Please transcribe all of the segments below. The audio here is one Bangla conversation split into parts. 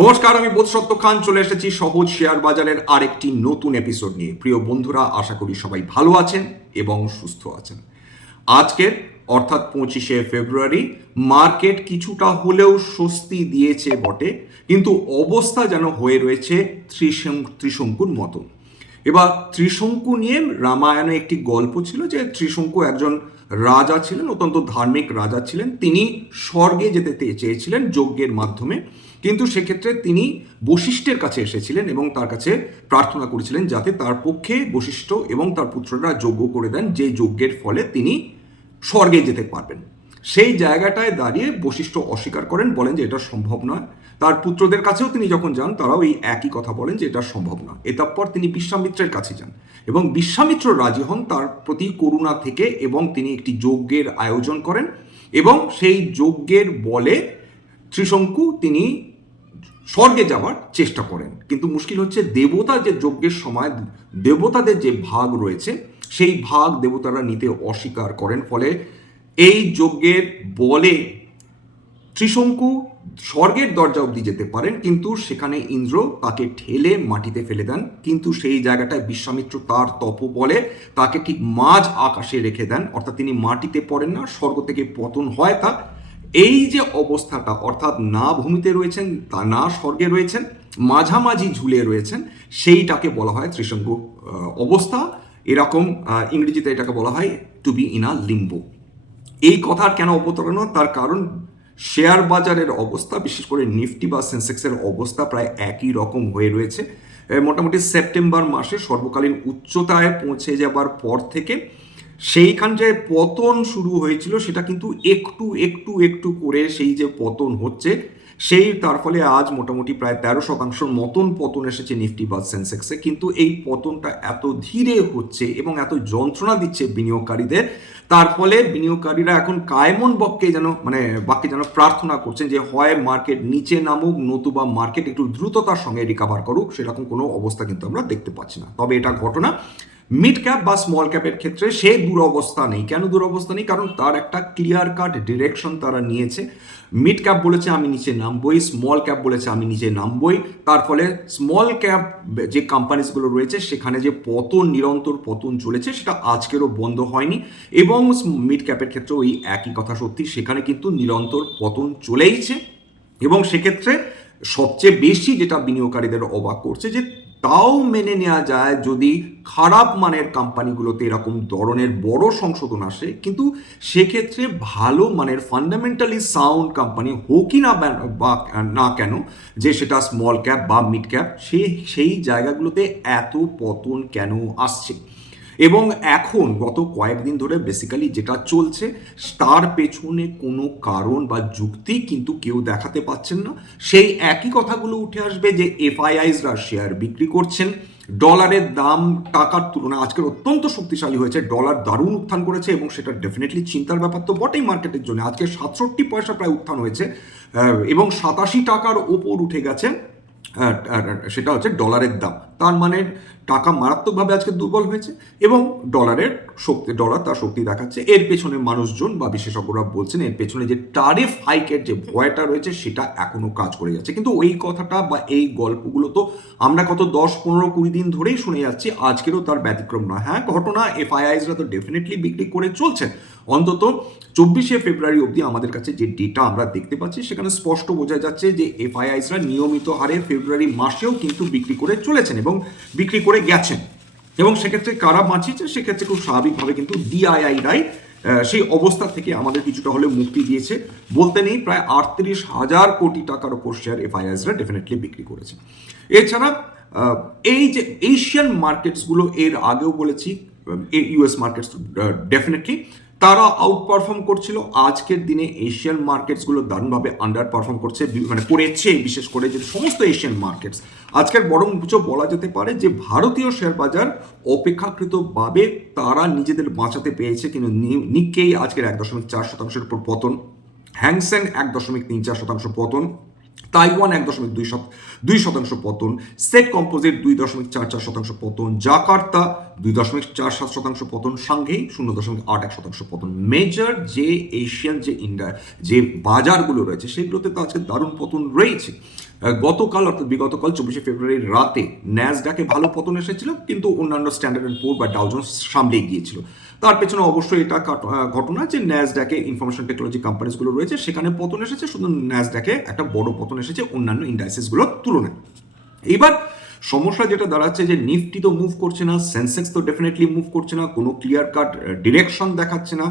নমস্কার, আমি বোধসত্ত্ব খান। চলে এসেছি সহজ শেয়ার বাজারের আরেকটি নতুন এপিসোড নিয়ে। প্রিয় বন্ধুরা, আশা করি সবাই ভালো আছেন এবং সুস্থ আছেন। আজকের, অর্থাৎ পঁচিশে ফেব্রুয়ারি, মার্কেট কিছুটা হলেও স্বস্তি দিয়েছে বটে, কিন্তু অবস্থা যেন হয়ে রয়েছে ত্রিশঙ্ক ত্রিশঙ্কুর মতন এবার ত্রিশঙ্কু নিয়ে রামায়ণে একটি গল্প ছিল যে ত্রিশঙ্কু একজন রাজা ছিলেন, অত্যন্ত ধার্মিক রাজা ছিলেন। তিনি স্বর্গে যেতে চেয়েছিলেন, যজ্ঞের মাধ্যমে। কিন্তু সেক্ষেত্রে তিনি বশিষ্ঠের কাছে এসেছিলেন এবং তার কাছে প্রার্থনা করেছিলেন যাতে তার পক্ষে বশিষ্ঠ এবং তার পুত্ররা যজ্ঞ করে দেন, যে যজ্ঞের ফলে তিনি স্বর্গে যেতে পারবেন। সেই জায়গাটায় দাঁড়িয়ে বশিষ্ঠ অস্বীকার করেন, বলেন যে এটা সম্ভব নয়। তার পুত্রদের কাছেও তিনি যখন যান, তারাও এই একই কথা বলেন যে এটা সম্ভব নয়। এতারপর তিনি বিশ্বামিত্রের কাছে যান এবং বিশ্বামিত্র রাজি হন তার প্রতি করুণা থেকে এবং তিনি একটি যজ্ঞের আয়োজন করেন এবং সেই যজ্ঞের বলে ত্রিশঙ্কু তিনি স্বর্গে যাওয়ার চেষ্টা করেন। কিন্তু মুশকিল হচ্ছে দেবতা যে যজ্ঞের সময় দেবতাদের যে ভাগ রয়েছে, সেই ভাগ দেবতারা নিতে অস্বীকার করেন। ফলে এই যজ্ঞের বলে ত্রিশঙ্কু স্বর্গের দরজা অবধি যেতে পারেন, কিন্তু সেখানে ইন্দ্র তাকে ঠেলে মাটিতে ফেলে দেন। কিন্তু সেই জায়গাটায় বিশ্বামিত্র তার তপ বলে তাকে ঠিক মাঝ আকাশে রেখে দেন। অর্থাৎ তিনি মাটিতে পড়েন না, স্বর্গ থেকে পতন হয় তা এই যে অবস্থাটা, অর্থাৎ না ভূমিতে রয়েছেন, তা না স্বর্গে রয়েছেন, মাঝামাঝি ঝুলে রয়েছেন, সেইটাকে বলা হয় ত্রিশঙ্কু অবস্থা। এরকম ইংরেজিতে এটাকে বলা হয় to be in a limbo এই কথার কেন অবতারণা তার কারণ, শেয়ার বাজারের অবস্থা, বিশেষ করে নিফটি বা সেন্সেক্সের অবস্থা প্রায় একই রকম হয়ে রয়েছে। মোটামুটি সেপ্টেম্বর মাসে সর্বকালীন উচ্চতায় পৌঁছে যাবার পর থেকে সেইখান যে পতন শুরু হয়েছিল, সেটা কিন্তু একটু একটু একটু করে সেই যে পতন হচ্ছে, সেই তার ফলে আজ মোটামুটি প্রায় তেরো শতাংশের মতন পতন এসেছে নিফটি বা সেন্সেক্সে। কিন্তু এই পতনটা এত ধীরে হচ্ছে এবং এত যন্ত্রণা দিচ্ছে বিনিয়োগকারীদের, তার ফলে বিনিয়োগকারীরা এখন কায়মন বককে যেন মানে বাক্যে যেন প্রার্থনা করছেন যে হয় মার্কেট নিচে নামুক, নতুবা মার্কেট একটু দ্রুততার সঙ্গে রিকাভার করুক, সেরকম কোনো অবস্থা কিন্তু আমরা দেখতে পাচ্ছি না। তবে এটা ঘটনা মিড ক্যাপ বা স্মল ক্যাপের ক্ষেত্রে সে দুরবস্থা নেই। কেন দুরবস্থা নেই? কারণ তার একটা ক্লিয়ার কাট ডিরেকশন তারা নিয়েছে। মিড ক্যাপ বলেছে আমি নিচে নামবই স্মল ক্যাপ বলেছে আমি নিচে নামবই। তার ফলে স্মল ক্যাপ যে কোম্পানিজগুলো রয়েছে, সেখানে যে পতন, নিরন্তর পতন চলেছে, সেটা আজকেরও বন্ধ হয়নি। এবং মিড ক্যাপের ক্ষেত্রে ওই একই কথা সত্যি, সেখানে কিন্তু নিরন্তর পতন চলেইছে। এবং সেক্ষেত্রে সবচেয়ে বেশি যেটা বিনিয়োগকারীদের অবাক করছে যে তাও মেনে নেওয়া যায় যদি খারাপ মানের কোম্পানিগুলোতে এরকম ধরনের বড় সংশোধন আসে। কিন্তু সেক্ষেত্রে ভালো মানের ফান্ডামেন্টালি সাউন্ড কোম্পানি হোকই না বা- না কেন, যে সেটা স্মল ক্যাপ বা মিড ক্যাপ সে, সেই জায়গাগুলোতে এত পতন কেন আসছে? এবং এখন গত কয়েকদিন ধরে বেসিক্যালি যেটা চলছে, তার পেছনে কোনো কারণ বা যুক্তি কিন্তু কেউ দেখাতে পাচ্ছেন না। সেই একই কথাগুলো উঠে আসবে যে এফআইআইসরা শেয়ার বিক্রি করছেন। ডলারের দাম টাকার তুলনায় আজকের অত্যন্ত শক্তিশালী হয়েছে। ডলার দারুণ উত্থান করেছে এবং সেটা ডেফিনেটলি চিন্তার ব্যাপার তো বটেই মার্কেটের জন্য। আজকে সাতষট্টি পয়সা প্রায় উত্থান হয়েছে এবং সাতাশি টাকার ওপর উঠে গেছে সেটা হচ্ছে ডলারের দাম। তার মানে টাকা মারাত্মকভাবে আজকে দুর্বল হয়েছে এবং ডলারের শক্তি, ডলার তার শক্তি দেখাচ্ছে। এর পেছনে মানুষজন বা বিশেষজ্ঞরা বলছেন এর পেছনে যে টারিফ হাইকের যে ভয়টা রয়েছে সেটা এখনও কাজ করে যাচ্ছে। কিন্তু ওই কথাটা বা এই গল্পগুলো তো আমরা কত দশ, পনেরো, কুড়ি দিন ধরেই শুনে যাচ্ছি, আজকেরও তার ব্যতিক্রম নয়। হ্যাঁ ঘটনা এফআইআইসরা তো ডেফিনেটলি বিক্রি করে চলছে। অন্তত চব্বিশে ফেব্রুয়ারি অবধি আমাদের কাছে যে ডেটা আমরা দেখতে পাচ্ছি, সেখানে স্পষ্ট বোঝা যাচ্ছে যে এফআইআইসরা নিয়মিত হারে ফেব্রুয়ারি মাসেও কিন্তু বিক্রি করে চলেছেন এবং বিক্রি করে গেছেন। এবং সেক্ষেত্রে কারা বাঁচিয়েছে? সেক্ষেত্রে খুব স্বাভাবিকভাবে কিন্তু ডিআইআইরাই সেই অবস্থা থেকে আমাদের কিছুটা হলে মুক্তি দিয়েছে। বলতে নেই, প্রায় আটত্রিশ হাজার কোটি টাকার ওপর শেয়ার এফআইআইসরা ডেফিনেটলি বিক্রি করেছে। এছাড়া এই যে এশিয়ান মার্কেটসগুলো এর আগেও বলেছি ইউএস মার্কেটস ডেফিনেটলি তারা আউট পারফর্ম করছিল। আজকের দিনে এশিয়ান মার্কেটসগুলো দারুণভাবে আন্ডার পারফর্ম করছে মানে করেছে, বিশেষ করে যে সমস্ত এশিয়ান মার্কেটস আজকের বরং কিছু বলা যেতে পারে যে ভারতীয় শেয়ার বাজার অপেক্ষাকৃতভাবে তারা নিজেদের বাঁচাতে পেরেছে কিন্তু নি- নিক্কেই আজকের এক দশমিক চার শতাংশের উপর পতন। হ্যাংসেন এক দশমিক তিন চার শতাংশ পতন। তাইওয়ান এক দশমিক দুই দুই শতাংশ পতন সেট কম্পোজিট দুই দশমিক চার চার শতাংশ পতন, জাকার্তা দুই দশমিক চার সাত শতাংশ পতন, সাংঘেই শূন্য দশমিক আট এক শতাংশ পতন। মেজর যে এশিয়ান যে ইন্ডিয়া যে বাজারগুলো রয়েছে, সেগুলোতে তো আজকে দারুণ পতন রয়েছে। গতকাল অর্থাৎ বিগতকাল চব্বিশে ফেব্রুয়ারির রাতে ন্যাসডাকে ভালো পতন এসেছিল, কিন্তু অন্যান্য স্ট্যান্ডার্ড অ্যান্ড পোর বা ডাউজন্স সামলে গিয়েছিল। তার পেছনে অবশ্যই এটা ঘটনা যে ন্যাসডাকে ইনফরমেশন টেকনোলজি কোম্পানিজগুলো রয়েছে, সেখানে পতন এসেছে, শুধু ন্যাস ড্যাকে একটা বড় পতন এসেছে অন্যান্য ইন্ডাইসেসগুলোর তুলনায়। এইবার সমস্যা যেটা দাঁড়াচ্ছে যে নিফটি তো মুভ করছে না সেন্সেক্স তো ডেফিনেটলি মুভ করছে না, কোনো ক্লিয়ার কাট ডিরেকশন দেখাচ্ছে না।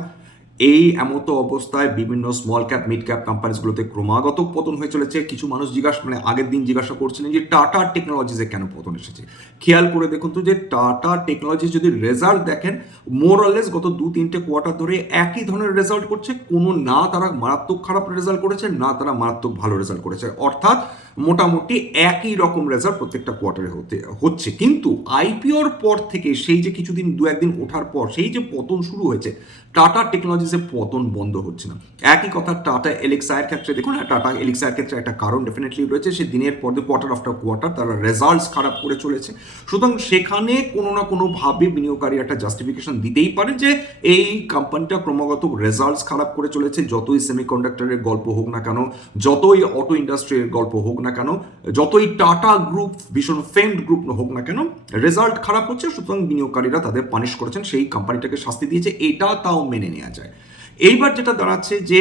এই এমতো অবস্থায় বিভিন্ন স্মল ক্যাপ মিড ক্যাপ কোম্পানিজগুলোতে ক্রমাগত পতন হয়ে চলেছে। কিছু মানুষ জিজ্ঞাসা মানে আগের দিন জিজ্ঞাসা করছিলেন যে টাটা টেকনোলজিসে কেন পতন এসেছে? খেয়াল করে দেখুন তো যে টাটা টেকনোলজি যদি রেজাল্ট দেখেন মোরলেস গত দু তিনটে কোয়ার্টার ধরে একই ধরনের রেজাল্ট করছে। কোনো না তারা মারাত্মক খারাপ রেজাল্ট করেছে, না তারা মারাত্মক ভালো রেজাল্ট করেছে। অর্থাৎ মোটামুটি একই রকম রেজাল্ট প্রত্যেকটা কোয়ার্টারে হতে, হচ্ছে। কিন্তু আইপিওর পর থেকে সেই যে কিছুদিন, দু একদিন ওঠার পর সেই যে পতন শুরু হয়েছে টাটা টেকনোলজিসে পতন বন্ধ হচ্ছে না। একই কথা টাটা এলেক্সায়ের ক্ষেত্রে দেখুন টাটা এলেক্সায়ের ক্ষেত্রে একটা কারণ ডেফিনেটলি রয়েছে, সে দিনের পর দিন কোয়ার্টার আফটার কোয়ার্টার তারা রেজাল্টস খারাপ করে চলেছে। সুতরাং সেখানে কোনো না কোনোভাবে বিনিয়োগকারী একটা জাস্টিফিকেশন দিতেই পারে যে এই কোম্পানিটা ক্রমাগত রেজাল্টস খারাপ করে চলেছে। যতই সেমিকন্ডাক্টরের গল্প হোক না কেন, যতই অটো ইন্ডাস্ট্রির গল্প হোক না কেন, যতই টাটা গ্রুপ ভীষণ ফেমড গ্রুপ হোক না কেন রেজাল্ট খারাপ হচ্ছে, সুতরাং বিনিয়োগকারীরা তাদের পানিশ করেছেন, সেই কোম্পানিটাকে শাস্তি দিয়েছে, এটা তাও মেনে নেওয়া যায়। এইবার যেটা দাঁড়াচ্ছে যে,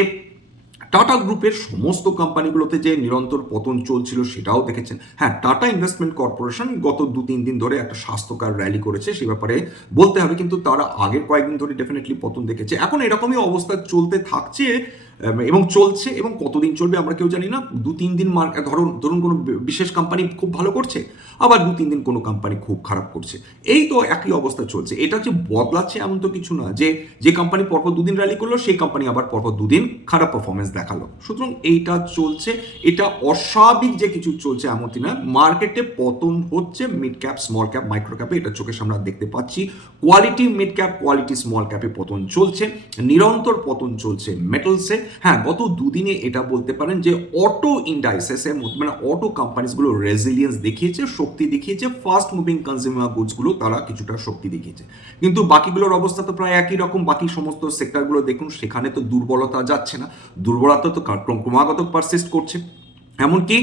টাটা গ্রুপের সমস্ত কোম্পানিগুলোতে যে নিরন্তর পতন চলছিল সেটাও দেখেছেন। হ্যাঁ টাটা ইনভেস্টমেন্ট কর্পোরেশন গত দু তিন দিন ধরে একটা স্বাস্থ্যকর র্যালি করেছে, সে ব্যাপারে বলতে হবে, কিন্তু তারা আগের কয়েকদিন ধরে ডেফিনেটলি পতন দেখেছে। এখন এরকমই অবস্থা চলতে থাকছে এবং চলছে এবং কতদিন চলবে আমরা কেউ জানি না। দু, তিন দিন মার ধরুন ধরুন কোনো বিশেষ কোম্পানি খুব ভালো করছে, আবার দু, তিন দিন কোনো কোম্পানি খুব খারাপ করছে। এই তো একই অবস্থা চলছে। এটা যে বদলাচ্ছে এমন তো কিছু না, যে যে কোম্পানি পরপর দুদিন র্যালি করল, সেই কোম্পানি আবার পরপর দুদিন খারাপ পারফরমেন্স দেখাল। সুতরাং এইটা চলছে, এটা অস্বাভাবিক যে কিছু চলছে এমনটি না। মার্কেটে পতন হচ্ছে mid cap small cap micro ক্যাপে এটা চোখের সামনে দেখতে পাচ্ছি। Quality mid cap quality small ক্যাপে পতন চলছে, নিরন্তর পতন চলছে মেটালসে হ্যাঁ গত দুদিনে এটা বলতে পারেন যে অটো ইন্ডাইসেসের মধ্যে মানে অটো কোম্পানিজগুলো রেজিলিয়েন্স দেখিয়েছে, শক্তি দেখিয়েছে ফাস্ট মুভিং কনজিউমার গুডসগুলো তারা কিছুটা শক্তি দেখিয়েছে। কিন্তু বাকিগুলোর অবস্থা তো প্রায় একই রকম, বাকি সমস্ত সেক্টরগুলো দেখুন, সেখানে তো দুর্বলতা যাচ্ছে না। দুর্বলতা তো ক্রম- ক্রমাগত পারসিস্ট করছে। এমনকি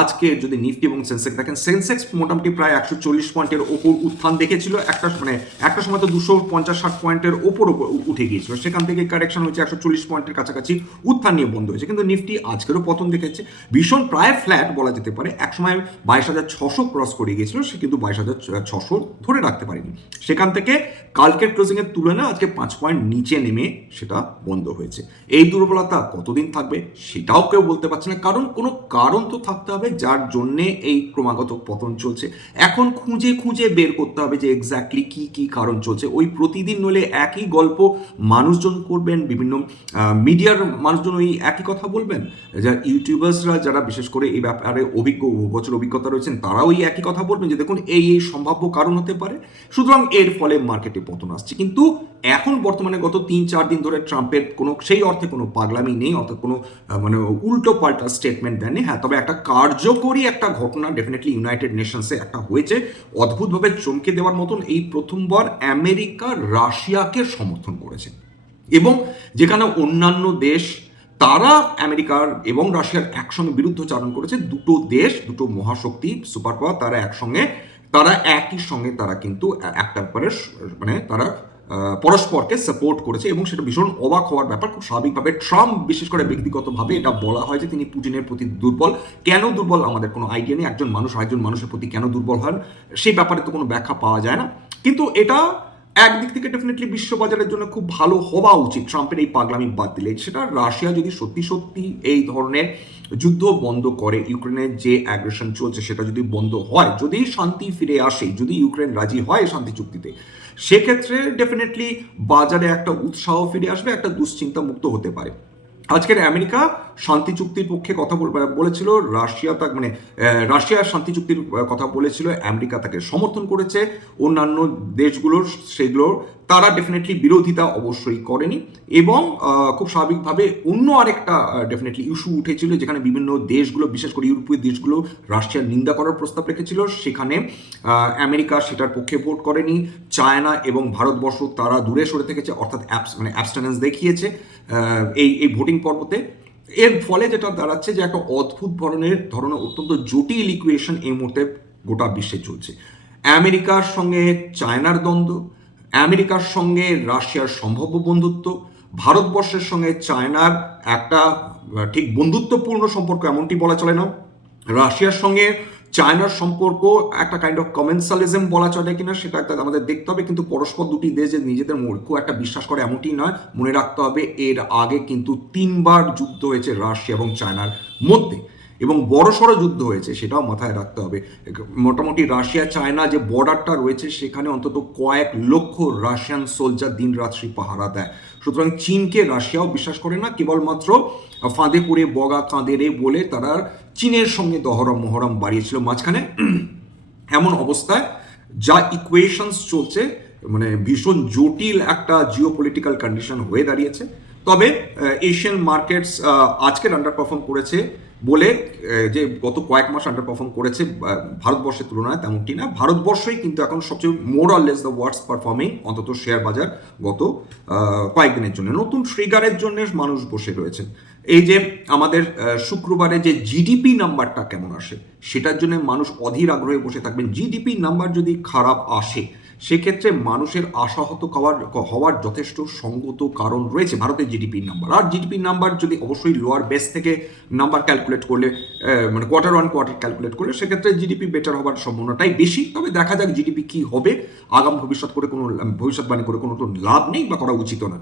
আজকে যদি নিফটি এবং সেন্সেক্স দেখেন, সেন্সেক্স মোটামুটি প্রায় একশো চল্লিশ পয়েন্টের ওপর উত্থান দেখেছিল, একটা মানে একটা সময় তো দুশো পঞ্চাশ ষাট পয়েন্টের ওপর উঠে গিয়েছিল। সেখান থেকে কারেকশন হয়েছে একশো চল্লিশ পয়েন্টের কাছাকাছি উত্থান নিয়ে বন্ধ হয়েছে। কিন্তু নিফটি আজকেরও পতন দেখেছে। ভীষণ প্রায় ফ্ল্যাট বলা যেতে পারে। এক সময় বাইশ হাজার ছশো ক্রস করে গিয়েছিল, সে কিন্তু বাইশ হাজার ছশো ধরে রাখতে পারেনি। সেখান থেকে কালকের ক্লোজিংয়ের তুলনায় আজকে পাঁচ পয়েন্ট নিচে নেমে সেটা বন্ধ হয়েছে। এই দুর্বলতা কতদিন থাকবে সেটাও কেউ বলতে পারছে না। কারণ কোনো কারণ তো থাকতে হবে যার জন্যে এই ক্রমাগত পতন চলছে। এখন খুঁজে খুঁজে বের করতে হবে যে এক্স্যাক্টলি কি কি কারণ চলছে। ওই প্রতিদিন নইলে একই গল্প মানুষজন করবেন, বিভিন্ন মিডিয়ার মানুষজন ওই একই কথা বলবেন। যা ইউটিউবার্সরা যারা বিশেষ করে এই ব্যাপারে অভিজ্ঞ বছর অভিজ্ঞতা রয়েছেন, তারাও ওই একই কথা বলবেন যে দেখুন এই এই সম্ভাব্য কারণ হতে পারে। সুতরাং এর ফলে মার্কেটে পতন আসছে। কিন্তু এখন বর্তমানে গত তিন, চার দিন ধরে ট্রাম্পের কোনো, সেই অর্থে কোনো পাগলামি নেই, অর্থাৎ কোনো মানে উল্টো পাল্টা স্টেটমেন্ট দেননি। হ্যাঁ তবে একটা কার্যকরী একটা ঘটনা ডেফিনেটলি ইউনাইটেড নেশনসে একটা হয়েছে। অদ্ভুতভাবে চমকে দেওয়ার মতন এই প্রথমবার আমেরিকা রাশিয়াকে সমর্থন করেছে। এবং যেখানে অন্যান্য দেশ, তারা আমেরিকার এবং রাশিয়ার একসঙ্গে বিরুদ্ধচারণ করেছে। দুটো দেশ, দুটো মহাশক্তি সুপার পাওয়ার তারা একসঙ্গে, তারা একই সঙ্গে তারা কিন্তু একটা ব্যাপারে মানে তারা পরস্পরকে সাপোর্ট করেছে এবং সেটা ভীষণ অবাক হওয়ার ব্যাপার। খুব স্বাভাবিকভাবে ট্রাম্প বিশেষ করে ব্যক্তিগতভাবে এটা বলা হয় যে তিনি পুটিনের প্রতি দুর্বল। কেন দুর্বল আমাদের কোনো আইডিয়া নেই। একজন মানুষ আরেকজন মানুষের প্রতি কেন দুর্বল হন, সেই ব্যাপারে তো কোনো ব্যাখ্যা পাওয়া যায় না। কিন্তু এটা একদিক থেকে ডেফিনেটলি বিশ্ববাজারের জন্য খুব ভালো হওয়া উচিত। ট্রাম্পের এই পাগলামি বাদ দিলে। সেটা রাশিয়া যদি সত্যি সত্যি এই ধরনের যুদ্ধ বন্ধ করে ইউক্রেনের যে অ্যাগ্রেশন চলছে সেটা যদি বন্ধ হয় যদি শান্তি ফিরে আসে যদি ইউক্রেন রাজি হয় শান্তি চুক্তিতে সেক্ষেত্রে ডেফিনেটলি বাজারে একটা উৎসাহ ফিরে আসবে একটা দুশ্চিন্তা মুক্ত হতে পারে। আজকের আমেরিকা শান্তি চুক্তির পক্ষে কথা বল- বলেছিল রাশিয়া তা মানে আহ, রাশিয়ার শান্তি চুক্তির কথা বলেছিল আমেরিকা তাকে সমর্থন করেছে অন্যান্য দেশগুলোর সেগুলোর তারা ডেফিনেটলি বিরোধিতা অবশ্যই করেনি এবং খুব স্বাভাবিকভাবে অন্য আরেকটা ডেফিনেটলি ইস্যু উঠেছিল যেখানে বিভিন্ন দেশগুলো, বিশেষ করে ইউরোপীয় দেশগুলো রাশিয়ার নিন্দা করার প্রস্তাব রেখেছিল। সেখানে আমেরিকা সেটার পক্ষে ভোট করেনি, চায়না এবং ভারতবর্ষ তারা দূরে সরে থেকেছে, অর্থাৎ অ্যাপস মানে অ্যাবস্টেন্স দেখিয়েছে এই এই ভোটিং পর্বতে। এর ফলে যেটা দাঁড়াচ্ছে যে একটা অদ্ভুত ধরনের ধরনের অত্যন্ত জটিল ইকুয়েশন এই মুহূর্তে গোটা বিশ্বে চলছে। আমেরিকার সঙ্গে চায়নার দ্বন্দ্ব আমেরিকার সঙ্গে রাশিয়ার সম্ভাব্য বন্ধুত্ব, ভারতবর্ষের সঙ্গে চায়নার একটা ঠিক বন্ধুত্বপূর্ণ সম্পর্ক এমনটি বলা চলে না। রাশিয়ার সঙ্গে চায়নার সম্পর্ক একটা কাইন্ড অফ কমেন্সালিজম বলা চলে কিনা সেটা একটা আমাদের দেখতে হবে, কিন্তু পরস্পর দুটি দেশ যে নিজেদের মূর্খ একটা বিশ্বাস করে এমনটি নয়। মনে রাখতে হবে এর আগে কিন্তু তিনবার যুদ্ধ হয়েছে রাশিয়া এবং চায়নার মধ্যে। এবং বড়সড় যুদ্ধ হয়েছে, সেটাও মাথায় রাখতে হবে। মোটামুটি রাশিয়া, চায়না যে বর্ডারটা রয়েছে, সেখানে অন্তত কয়েক লক্ষ রাশিয়ান সোলজার দিন রাত্রি পাহারা দেয়। সুতরাং চীনকে রাশিয়াও বিশ্বাস করে না, কেবলমাত্র ফাঁদে পড়ে, বগা কাঁদে রে বলে তারা চীনের সঙ্গে দহরম মহরম বাড়িয়েছিল। মাঝখানে এমন অবস্থায় যা ইকুয়েশনস চলছে মানে ভীষণ জটিল একটা জিও পলিটিক্যাল কন্ডিশন হয়ে দাঁড়িয়েছে। তবে এশিয়ান মার্কেটস আজকের আন্ডার পারফর্ম করেছে। বলে যে গত কয়েক মাস আন্ডার পারফর্ম করেছে ভারতবর্ষের তুলনায় তেমনটি না। ভারতবর্ষই কিন্তু এখন সবচেয়ে মোর অর লেস দ্য ওয়ার্ডস পারফর্মিং অন্তত শেয়ার বাজার গত কয়েকদিনের জন্য। নতুন ট্রিগারের জন্য মানুষ বসে রয়েছেন এই যে আমাদের শুক্রবারে যে জিডিপি নাম্বারটা কেমন আসে, সেটার জন্য মানুষ অধীর আগ্রহে বসে থাকবেন। জিডিপি নাম্বার যদি খারাপ আসে সেক্ষেত্রে মানুষের আশাহত হওয়ার হওয়ার যথেষ্ট সঙ্গত কারণ রয়েছে ভারতের জিডিপির নাম্বার আর জিডিপি নাম্বার যদি অবশ্যই লোয়ার বেস থেকে নাম্বার ক্যালকুলেট করলে মানে কোয়ার্টার ওয়ান কোয়ার্টার ক্যালকুলেট করলে, সেক্ষেত্রে জিডিপি বেটার হওয়ার সম্ভাবনাটাই বেশি। তবে দেখা যাক জিডিপি কি হবে। আগাম ভবিষ্যৎ করে কোনো, ভবিষ্যৎবাণী করে কোনো তো লাভ নেই বা করা উচিত না।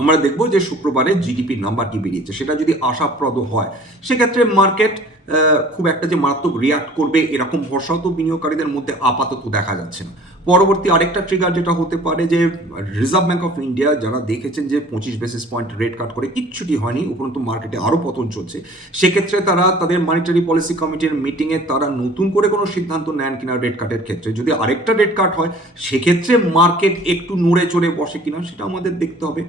আমরা দেখব যে শুক্রবারে জিডিপি নাম্বার কি বেরিয়েছে। সেটা যদি আশাপ্রদ হয়, সেক্ষেত্রে মার্কেট খুব একটা যে মারাত্মক রিয়াক্ট করবে এরকম ভরসাও তো বিনিয়োগকারীদের মধ্যে আপাতত দেখা যাচ্ছে না। পরবর্তী আরেকটা ট্রিগার যেটা হতে পারে যে রিজার্ভ ব্যাঙ্ক অফ ইন্ডিয়া যারা দেখেছেন যে পঁচিশ বেসিস পয়েন্ট রেট কাট করে কিচ্ছুটি হয়নি, উপরন্তু মার্কেটে আরও পতন চলছে, সেক্ষেত্রে তারা তাদের মনিটারি পলিসি কমিটির মিটিংয়ে তারা নতুন করে কোনো সিদ্ধান্ত নেন কিনা রেট কাটের ক্ষেত্রে। যদি আরেকটা রেট কাট হয়, সেক্ষেত্রে মার্কেট একটু নড়ে চড়ে বসে কিনা সেটা আমাদের দেখতে হবে।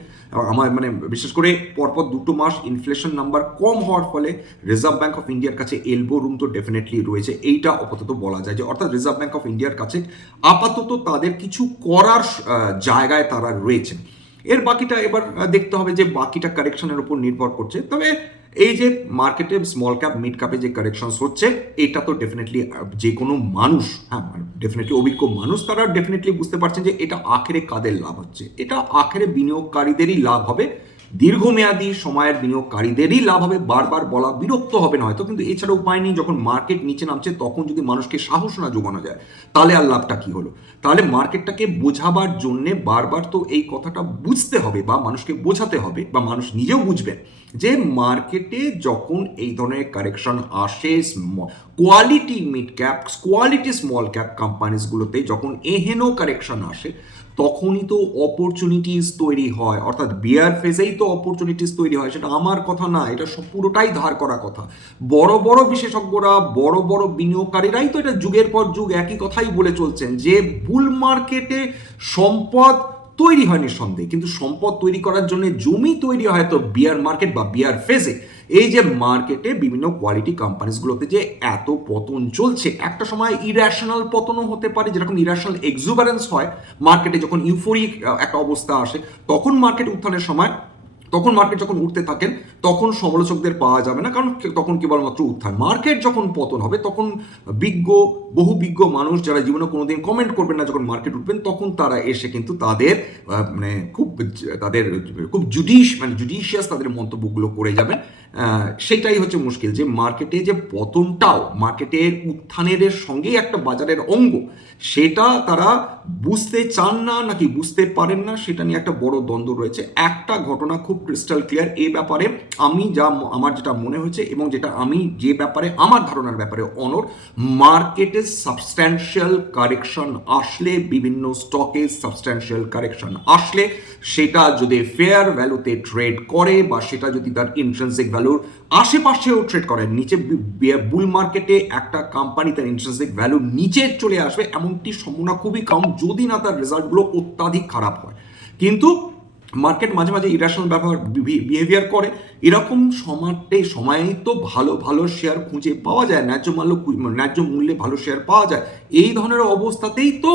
আমার মানে বিশেষ করে পরপর দুটো মাস ইনফ্লেশন নাম্বার কম হওয়ার ফলে রিজার্ভ ব্যাঙ্ক অফ ইন্ডিয়ার কাছে এলবো রুম তো ডেফিনেটলি রয়েছে। এইটা আপাতত বলা যায় যে, অর্থাৎ রিজার্ভ ব্যাঙ্ক অফ ইন্ডিয়ার কাছে আপাতত তাদের কিছু করার জায়গায় তারা রয়েছে এর বাকিটা এবার দেখতে হবে যে বাকিটা কারেকশনের উপর নির্ভর করছে। তবে এই যে মার্কেটে স্মল ক্যাপ মিড ক্যাপে যে কারেকশনস হচ্ছে, এটা তো ডেফিনেটলি যে কোনো মানুষ হ্যাঁ ডেফিনেটলি অভিজ্ঞ মানুষ, তারা ডেফিনেটলি বুঝতে পারছেন যে এটা আখেরে কাদের লাভ হচ্ছে। এটা আখেরে বিনিয়োগকারীদেরই লাভ হবে। দীর্ঘমেয়াদী সময়ের বিনিয়োগকারীদেরই লাভ হবে। বারবার বলা বিরক্ত হবে না হয়তো কিন্তু এছাড়া উপায় নেই, যখন মার্কেট নিচে নামছে, তখন যদি মানুষকে সাহস না যোগানো যায়, তাহলে আর লাভটা কি হলো? তাহলে মার্কেটটাকে বোঝাবার জন্যে বারবার তো এই কথাটা বুঝতে হবে বা মানুষকে বোঝাতে হবে বা মানুষ নিজেও বুঝবেন যে মার্কেটে যখন এই ধরনের কারেকশন আসে quality mid cap, quality small cap কোম্পানিজগুলোতে যখন এহেন কারেকশন আসে তখনই তো অপরচুনিটিস তৈরি হয়। অর্থাৎ বিয়ার ফেজেই তো অপরচুনিটিস তৈরি হয়, সেটা আমার কথা না, এটা সব পুরোটাই ধার করা কথা। বড় বড় বিশেষজ্ঞরা, বড় বড় বিনিয়োগকারীরাই তো এটা যুগের পর যুগ একই কথাই বলে চলছেন যে বুল মার্কেটে সম্পদ তৈরি হয় নিঃসন্দেহে কিন্তু সম্পদ তৈরি করার জন্য জমি তৈরি হয় তো বিয়ার মার্কেট বা বিয়ার ফেজে এই যে মার্কেটে বিভিন্ন কোয়ালিটি কোম্পানিজগুলোতে যে এত পতন চলছে, একটা সময় ইরাশনাল পতনও হতে পারে, যেরকম ইরাশনাল এক্সুবারেন্স হয়। মার্কেটে যখন ইউফোরিক একটা অবস্থা আসে, তখন মার্কেট উত্থানের সময় তখন মার্কেট যখন উঠতে থাকেন, তখন সমালোচকদের পাওয়া যাবে না, কারণ তখন কেবলমাত্র উত্থান। মার্কেট যখন পতন হবে, তখন বিজ্ঞ বহু বিজ্ঞ মানুষ যারা জীবনে কোনোদিন কমেন্ট করবেন না, যখন মার্কেট উঠবেন, তখন তারা এসে কিন্তু তাদের মানে খুব, তাদের খুব জুডিশ মানে জুডিশিয়াস তাদের মন্তব্যগুলো করে যাবেন। সেটাই হচ্ছে মুশকিল যে মার্কেটে যে পতনটাও, মার্কেটের উত্থানের সঙ্গেই একটা বাজারের অঙ্গ, সেটা তারা বুঝতে চান না নাকি বুঝতে পারেন না, সেটা নিয়ে একটা বড় দ্বন্দ্ব রয়েছে। একটা ঘটনা খুব ক্রিস্টাল ক্লিয়ার এই ব্যাপারে আমি যা আমার যেটা মনে হয়েছে এবং যেটা আমি যে ব্যাপারে, আমার ধারণার ব্যাপারে অনর মার্কেটে সাবস্ট্যান্সিয়াল কারেকশন আসলে, বিভিন্ন স্টকে সাবস্ট্যান্সিয়াল কারেকশন আসলে, সেটা যদি ফেয়ার ভ্যালুতে ট্রেড করে বা সেটা যদি তার ইন্ট্রেন্সিক ভ্যালুর আশেপাশেও ট্রেড করে নিচে বুল মার্কেটে একটা কোম্পানি তার ইন্ট্রেন্সিক ভ্যালু নিচে চলে আসবে, এমনটি সম্ভাবনা খুবই কম, যদি না তার রেজাল্টগুলো অত্যাধিক খারাপ হয়। কিন্তু মার্কেট মাঝে মাঝে ইরাশনাল ব্যবহার বিহেভিয়ার করে। এরকম সমাটে সময়েই তো ভালো ভালো শেয়ার খুঁজে পাওয়া যায়, ন্যায্য মূল্য ন্যায্য মূল্যে ভালো শেয়ার পাওয়া যায়। এই ধরনের অবস্থাতেই তো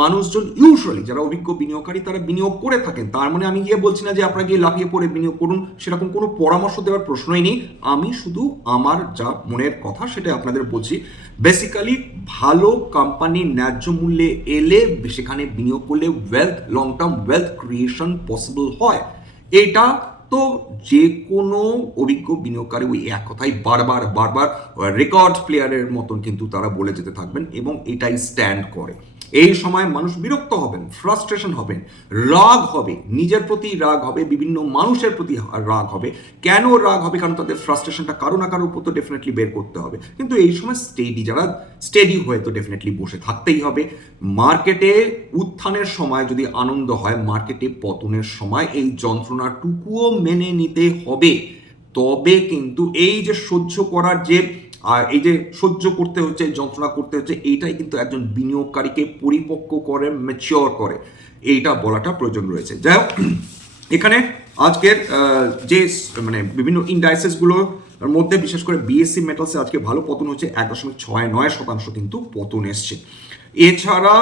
মানুষজন ইউজুয়ালি যারা অভিজ্ঞ বিনিয়োগকারী তারা বিনিয়োগ করে থাকেন। তার মানে আমি গিয়ে বলছি না যে আপনারা গিয়ে লাফিয়ে পড়ে বিনিয়োগ করুন, সেরকম কোনো পরামর্শ দেওয়ার প্রশ্নই নেই। আমি শুধু আমার যা মনের কথা সেটা আপনাদের বলছি। বেসিক্যালি ভালো কোম্পানি ন্যায্য মূল্যে এলে সেখানে বিনিয়োগ করলে wealth long term wealth creation possible হয়। এটা তো যে কোনো অভিজ্ঞ বিনিয়োগকারী ওই এক কথাই বারবার বারবার রেকর্ড প্লেয়ারের মতন কিন্তু তারা বলে যেতে থাকবেন এবং এটাই স্ট্যান্ড করে। এই সময় মানুষ বিরক্ত হবেন ফ্রাস্ট্রেশন হবেন, রাগ হবে, নিজের প্রতি রাগ হবে, বিভিন্ন মানুষের প্রতি রাগ হবে। কেন রাগ হবে? কারণ তাদের ফ্রাস্ট্রেশনটা কারও না কারোর উপর তো ডেফিনেটলি বের করতে হবে। কিন্তু এই সময় স্টেডি যারা স্টেডি হয়ে তো ডেফিনেটলি বসে থাকতেই হবে। মার্কেটে উত্থানের সময় যদি আনন্দ হয়, মার্কেটে পতনের সময় এই যন্ত্রণাটুকুও মেনে নিতে হবে। তবে কিন্তু এই যে সহ্য করার যে আর এই যে সহ্য করতে হচ্ছে যন্ত্রণা করতে হচ্ছে, এইটাই কিন্তু একজন বিনিয়োগকারীকে পরিপক্ক করে ম্যাচিওর করে। এইটা বলাটা প্রয়োজন রয়েছে। যাই হোক, এখানে আজকের যে মানে বিভিন্ন ইন্ডাইসেসগুলোর মধ্যে, বিশেষ করে বিএসসি মেটালসে আজকে ভালো পতন হচ্ছে, এক দশমিক ছয় নয় শতাংশ কিন্তু পতন এসছে। এছাড়া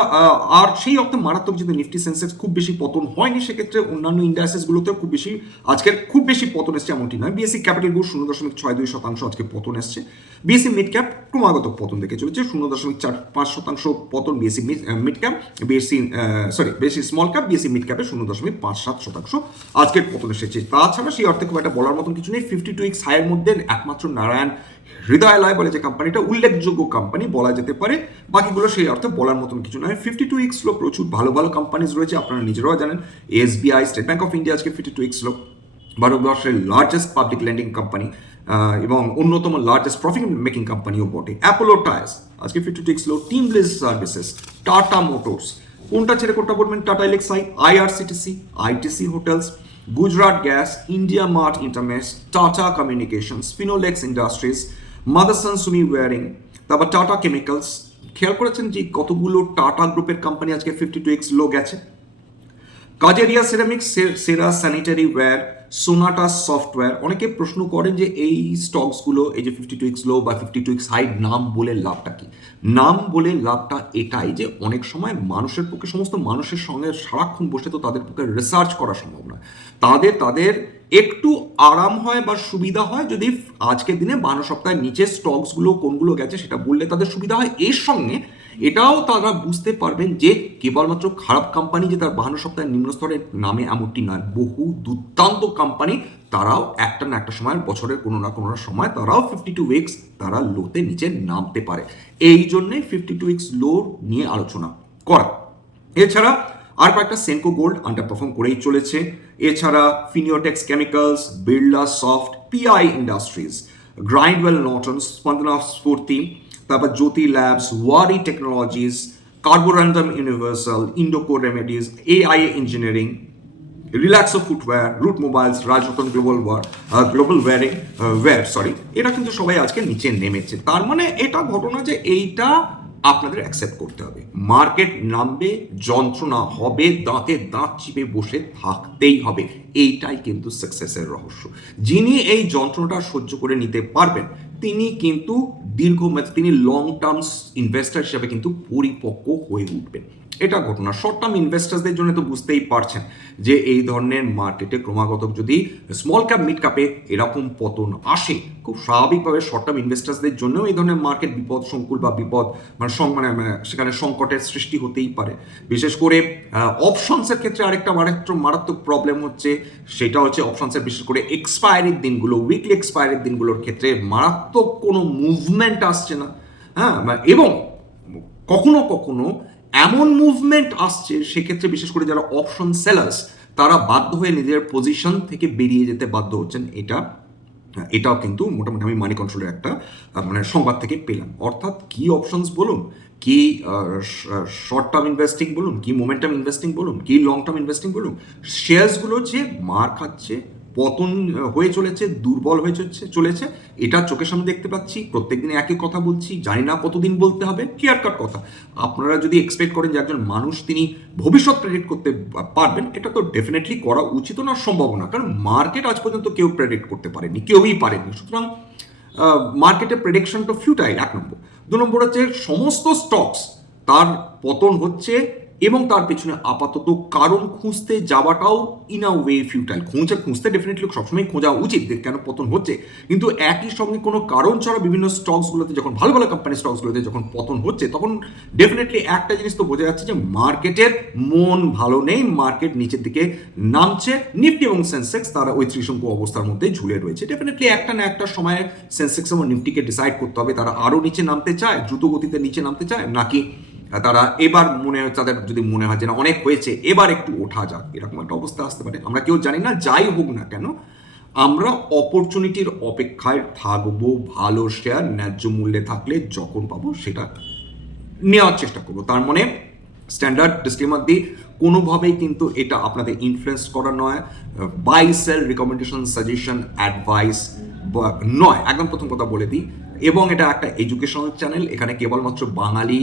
আর সেই অর্থে মারাত্মক যদি নিফটি সেন্সেক্স খুব বেশি পতন হয়নি, সেক্ষেত্রে অন্যান্য ইন্ডাস্ট্রিজগুলোতেও খুব বেশি, আজকের খুব বেশি পতন এসছে এমনটি নয়। বিএসসি ক্যাপিটাল গুড শূন্য দশমিক ছয় দুই শতাংশ আজকে পতন এসছে। বিএসসি মিড ক্যাপ ক্রমাগত পতন দেখে চলেছে, শূন্য দশমিক চার পাঁচ শতাংশ পতন BSE mid cap BSE sorry BSE small cap BSE mid ক্যাপে শূন্য দশমিক পাঁচ সাত শতাংশ আজকের পতন এসেছে। তাছাড়া সেই অর্থে খুব একটা বলার মতন কিছু নেই ফিফটি টু উইক্স হাইয়ের মধ্যে একমাত্র নারায়ণ হৃদয়ালয় বলে যে কোম্পানিটা উল্লেখযোগ্য কোম্পানি বলা যেতে পারে। বাকিগুলো সেই অর্থে বলার মতন কিছু নয়। ফিফটি টু উইক্সলো প্রচুর ভালো ভালো কোম্পানিজ রয়েছে, আপনারা নিজেরাও জানেন। SBI State Bank of India আজকে ফিফটি টু উইক্সলো ভারতবর্ষের লার্জেস্ট পাবলিক ল্যান্ডিং কোম্পানি এবং অন্যতম লার্জেস্ট প্রফিট মেকিং কোম্পানিও বটে। অ্যাপোলো টায়ার্স আজকে fifty two week low team lease services Tata motors কোনটা ছেড়ে কোনটা বলবেন Tata Elxsi IRCTC ITC hotels Gujarat gas India mart intermesh Tata communications Finolex industries Motherson Sumi wiring তারপর টাটা কেমিক্যালস খেয়াল করেছেন যে কতগুলো টাটা গ্রুপের কোম্পানি আজকে ফিফটি টু এক্স লো গেছে Kajaria ceramics Cera sanitary ware Sonata software অনেকে প্রশ্ন করেন যে এই স্টকসগুলো এই যে ফিফটি টু এক্স লো বা ফিফটি টু এক্স হাই নাম বলে লাভটা কি? নাম বলে লাভটা এটাই যে অনেক সময় মানুষের পক্ষে, সমস্ত মানুষের সঙ্গে সারাক্ষণ বসে তো তাদের পক্ষে রিসার্চ করা সম্ভব নয়। তাদের তাদের একটু আরাম হয় বা সুবিধা হয় যদি আজকের দিনে বারো সপ্তাহের নিচে স্টকসগুলো কোনগুলো গেছে সেটা বললে তাদের সুবিধা হয়। এর সঙ্গে এটাও তারা বুঝতে পারবেন যে কেবলমাত্র খারাপ কোম্পানি যে তার বাহান্ন সপ্তাহের নিম্ন স্তরের নামে এমনটি নয়, বহু দুর্দান্ত কোম্পানি তারাও একটা না একটা সময়, বছরের কোনো না কোনো সময় তারাও ফিফটি টু উইক্স তারা লোতে নিচে নামতে পারে। এই জন্যে ফিফটি টু উইক্স লো নিয়ে আলোচনা করা। এছাড়া আর কয়েকটা সেনকো গোল্ড আন্ডার পারফর্ম করেই চলেছে। এছাড়া Fineotex chemicals Birla soft PI industries Grindwell Norton Spandana Sphoorty তারপর Jyothy labs Waaree technologies Carborundum Universal Indoco remedies AI engineering Relaxo footwear route mobiles Rajratan global wire global wiring wire sorry এটা কিন্তু সবাই আজকে নিচে নেমেছে। তার মানে এটা ঘটনা যে এইটা আপনাদের অ্যাকসেপ্ট করতে হবে। মার্কেট নামবে, যন্ত্রণা হবে, দাঁতে দাঁত চিপে বসে থাকতেই হবে। এইটাই কিন্তু সাকসেসের রহস্য। যিনি এই যন্ত্রণাটা সহ্য করে নিতে পারবেন তিনি কিন্তু দীর্ঘ তিনি লং টার্ম ইনভেস্টার হিসেবে কিন্তু পরিপক্ক হয়ে উঠবেন। এটা ঘটনা। শর্ট টার্ম ইনভেস্টার্সদের জন্য তো বুঝতেই পারছেন যে এই ধরনের মার্কেটে ক্রমাগত যদি স্মল ক্যাপ মিড ক্যাপে এরকম পতন আসে, খুব স্বাভাবিকভাবে শর্ট টার্ম ইনভেস্টার্সদের জন্যও এই ধরনের মার্কেট বিপদ, সংকুল বা বিপদ মানে মানে সেখানে সংকটের সৃষ্টি হতেই পারে। বিশেষ করে অপশনসের ক্ষেত্রে আরেকটা আরেকটা মারাত্মক প্রবলেম হচ্ছে, সেটা হচ্ছে অপশনসের বিশেষ করে এক্সপায়ারির দিনগুলো উইকলি এক্সপায়ারির দিনগুলোর ক্ষেত্রে মারাত্মক কোনো মুভমেন্ট আসছে না। হ্যাঁ এবং কখনো কখনো এমন মুভমেন্ট আসছে, সেক্ষেত্রে বিশেষ করে যারা অপশন সেলার্স তারা বাধ্য হয়ে নিজের পজিশন থেকে বেরিয়ে যেতে বাধ্য হচ্ছেন। এটা, এটাও কিন্তু মোটামুটি আমি মানি কন্ট্রোলের একটা মানে সংবাদ থেকে পেলাম। অর্থাৎ কি অপশনস বলুন? কি শর্ট টার্ম ইনভেস্টিং বলুন? কি মোমেন্টাম ইনভেস্টিং বলুন? কি লং টার্ম ইনভেস্টিং বলুন শেয়ার্সগুলো যে মার খাচ্ছে পতন হয়ে চলেছে, দুর্বল হয়ে চলেছে চলেছে। এটা চোখের সামনে দেখতে পাচ্ছি প্রত্যেক দিন একই কথা বলছি, জানি না কতদিন বলতে হবে ক্লিয়ার কাট কথা। আপনারা যদি এক্সপেক্ট করেন যে একজন মানুষ তিনি ভবিষ্যৎ প্রেডিক্ট করতে পারবেন, এটা তো ডেফিনেটলি করা উচিত না, সম্ভব না। কারণ মার্কেট আজ পর্যন্ত কেউ প্রেডিক্ট করতে পারেনি, কেউই পারেনি। সুতরাং মার্কেটের প্রেডিকশনটা ফিউটাইল এক নম্বর। দু নম্বর হচ্ছে সমস্ত স্টকস তার পতন হচ্ছে এবং তার পেছনে আপাতত কারণ খুঁজতে যাওয়াটাও ইন আ ওয়ে ফিউটাইল খুঁজে খুঁজতে ডেফিনেটলি সবসময় খোঁজা উচিত কেন পতন হচ্ছে। কিন্তু একই সঙ্গে কোনো কারণ ছাড়া বিভিন্ন স্টকসগুলোতে যখন, ভালো ভালো কোম্পানি স্টকসগুলোতে যখন পতন হচ্ছে, তখন ডেফিনেটলি একটা জিনিস তো বোঝা যাচ্ছে যে মার্কেটের মন ভালো নেই মার্কেট নিচের দিকে নামছে। নিফটি এবং সেন্সেক্স তারা ওই ত্রিশঙ্কু অবস্থার মধ্যে ঝুলে রয়েছে। ডেফিনেটলি একটা না একটা সময়ে সেন্সেক্স এবং নিফটিকে ডিসাইড করতে হবে, তারা আরও নিচে নামতে চায়, দ্রুত গতিতে নিচে নামতে চায়, নাকি তারা এবার মনে হয়, তাদের যদি মনে হয় যে না, অনেক হয়েছে, এবার একটু ওঠা যাক, এরকম একটা অবস্থা আসতে পারে। আমরা কেউ জানি না, যাই হোক না কেন, আমরা অপরচুনিটির অপেক্ষায় থাকব, ভালো শেয়ার ন্যায্য মূল্যে থাকলে যখন পাবো সেটা নেওয়ার চেষ্টা করব। তার মানে স্ট্যান্ডার্ড ডিসক্লেমার দিই কোনোভাবেই কিন্তু এটা আপনাদের ইনফ্লুয়েন্স করা নয় buy sell recommendation suggestion advice নয়। একদম প্রথম কথা বলে দিই। এবং এটা একটা এডুকেশনাল চ্যানেল এখানে কেবলমাত্র বাঙালি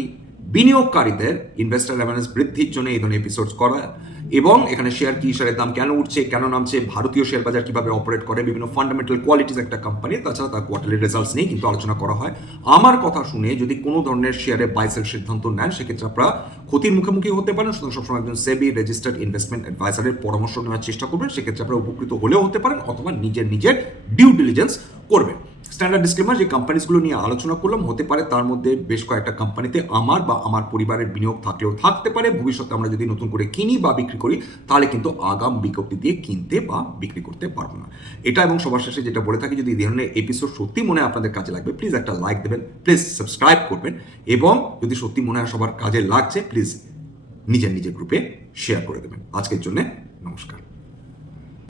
বিনিয়োগকারীদের ইনভেস্টার অ্যাওয়ারনেস বৃদ্ধির জন্য এই ধরনের এপিসোডস করা এবং এখানে শেয়ার কি শেয়ারের দাম কেন উঠছে, কেন নামছে, ভারতীয় শেয়ার বাজার কীভাবে অপারেট করে, বিভিন্ন ফান্ডামেন্টাল কোয়ালিটিস একটা কোম্পানি তাছাড়া তার কোয়ার্টারলি রেজাল্টস নিয়ে কিন্তু আলোচনা করা হয়। আমার কথা শুনে যদি কোনো ধরনের শেয়ারে বাইসের সিদ্ধান্ত নেন, সেক্ষেত্রে আপনারা ক্ষতির মুখোমুখি হতে পারেন। সুতরাং সবসময় একজন সেবি রেজিস্টার্ড ইনভেস্টমেন্ট অ্যাডভাইসারের পরামর্শ নেওয়ার চেষ্টা করবেন। সেক্ষেত্রে আপনারা উপকৃত হলেও হতে পারেন অথবা নিজের নিজের ডিউ ডিলিজেন্স করবেন। স্ট্যান্ডার্ড ডিসক্লেমার যে কোম্পানিসগুলো নিয়ে আলোচনা করলাম, হতে পারে তার মধ্যে বেশ কয়েকটা কোম্পানিতে আমার বা আমার পরিবারের বিনিয়োগ থাকলেও থাকতে পারে। ভবিষ্যতে আমরা যদি নতুন করে কিনি বা বিক্রি করি, তাহলে কিন্তু আগাম বিজ্ঞপ্তি দিয়ে কিনতে বা বিক্রি করতে পারব না। এটা এবং সবার শেষে যেটা বলে থাকি, যদি এই ধরনের এপিসোড সত্যি মনে হয় আপনাদের কাজে লাগবে প্লিজ একটা লাইক দেবেন প্লিজ সাবস্ক্রাইব করবেন এবং যদি সত্যি মনে হয় সবার কাজে লাগছে প্লিজ নিজের নিজের গ্রুপে শেয়ার করে দেবেন। আজকের জন্য নমস্কার।